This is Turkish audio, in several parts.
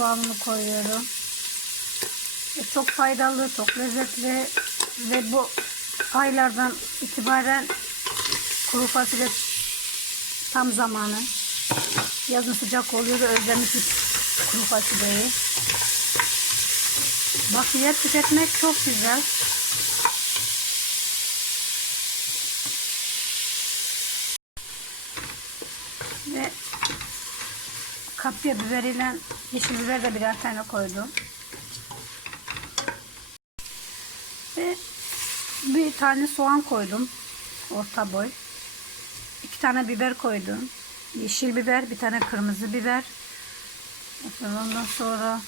soğanını koyuyorum. E, Çok faydalı, çok lezzetli ve bu aylardan itibaren kuru fasulye tam zamanı. Yazın sıcak oluyor ve özlemişiz kuru fasulyeyi. Bakliyat tüketmek çok güzel. Ve kapya biberiyle yeşil biber de birer tane koydum. Ve bir tane soğan koydum. Orta boy. İki tane biber koydum. Yeşil biber, bir tane kırmızı biber. Ondan sonra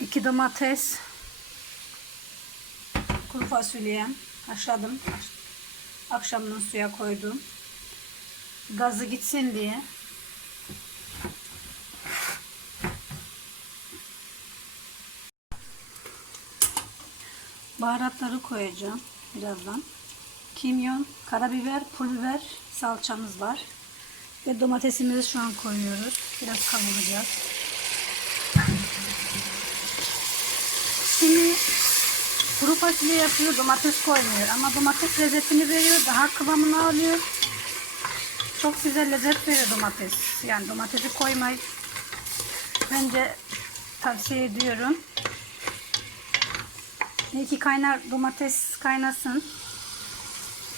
iki domates, kuru fasulye haşladım. Akşamdan suya koydum. Gazı gitsin diye. Baharatları koyacağım birazdan. Kimyon, karabiber, pul biber, salçamız var. Ve domatesimizi şu an koyuyoruz. Biraz kavuracağız. Şimdi kuru fasulye yapıyor, domates koymuyor. Ama domates lezzetini veriyor, daha kıvamını alıyor. Çok güzel lezzet veriyor domates. Yani domatesi koymayı bence tavsiye ediyorum. İki kaynar domates kaynasın.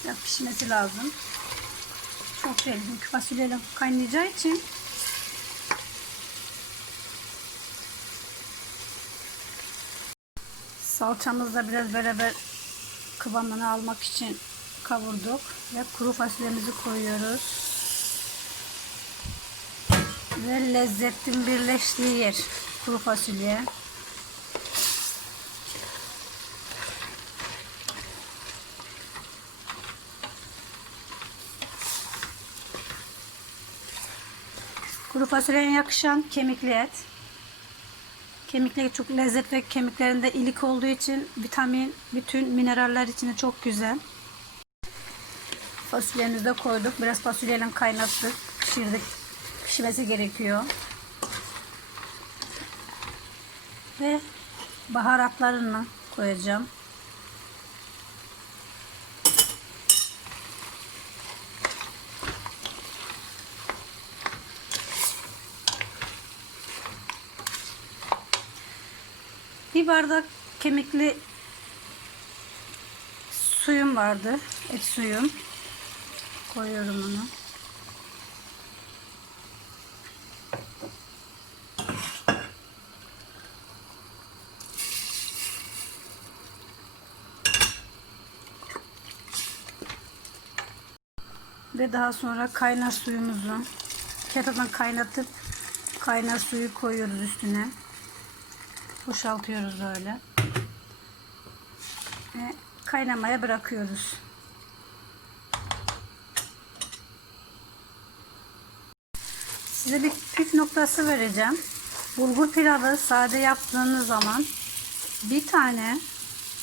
Biraz pişmesi lazım. Çok değil çünkü fasulyeyle kaynayacağı için. Salçamızla biraz beraber kıvamını almak için kavurduk ve kuru fasulyemizi koyuyoruz. Ve lezzetin birleştiği yer kuru fasulye. Kuru fasulyeye yakışan kemikli et. Kemikleri çok lezzet ve kemiklerinde ilik olduğu için vitamin, bütün mineraller içinde çok güzel. Fasulyemizi de koyduk. Biraz fasulyeyle kaynattık. Pişirdik. Pişmesi gerekiyor. Ve baharatlarını koyacağım. Bir bardak kemikli suyum vardı. Et suyum. Koyuyorum onu. Ve daha sonra kaynar suyumuzu kettle'dan kaynatıp kaynar suyu koyuyoruz üstüne. Boşaltıyoruz öyle. Ve kaynamaya bırakıyoruz. Size bir püf noktası vereceğim. Bulgur pilavı sade yaptığınız zaman bir tane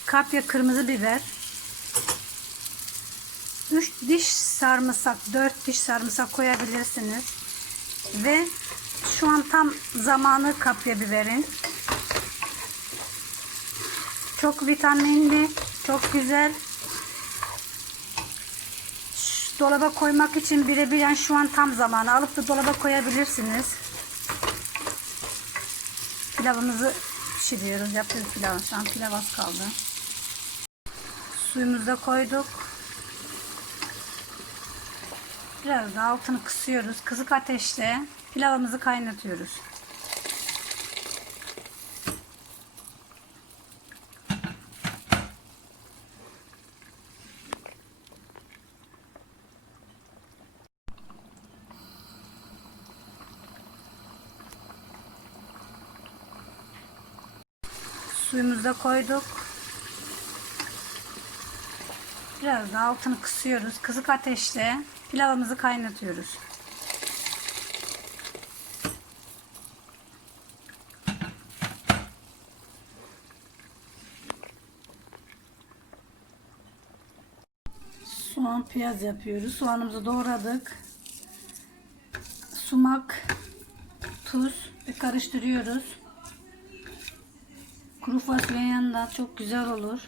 kapya kırmızı biber 3 diş sarımsak 4 diş sarımsak koyabilirsiniz. Ve şu an tam zamanı kapya biberin. Çok vitaminli, çok güzel. Şu dolaba koymak için birebir yani şu an tam zamanı. Alıp da dolaba koyabilirsiniz. Pilavımızı pişiriyoruz. Yapıyoruz pilavı. Şu an pilav az kaldı. Suyumuzu da koyduk. Biraz da altını kısıyoruz. Kısık ateşte pilavımızı kaynatıyoruz. Suyumuzu da koyduk. Biraz da altını kısıyoruz. Kısık ateşte pilavımızı kaynatıyoruz. Soğan piyaz yapıyoruz. Soğanımızı doğradık. sumak, tuz ve karıştırıyoruz. Kuru fasulyenin yanında çok güzel olur.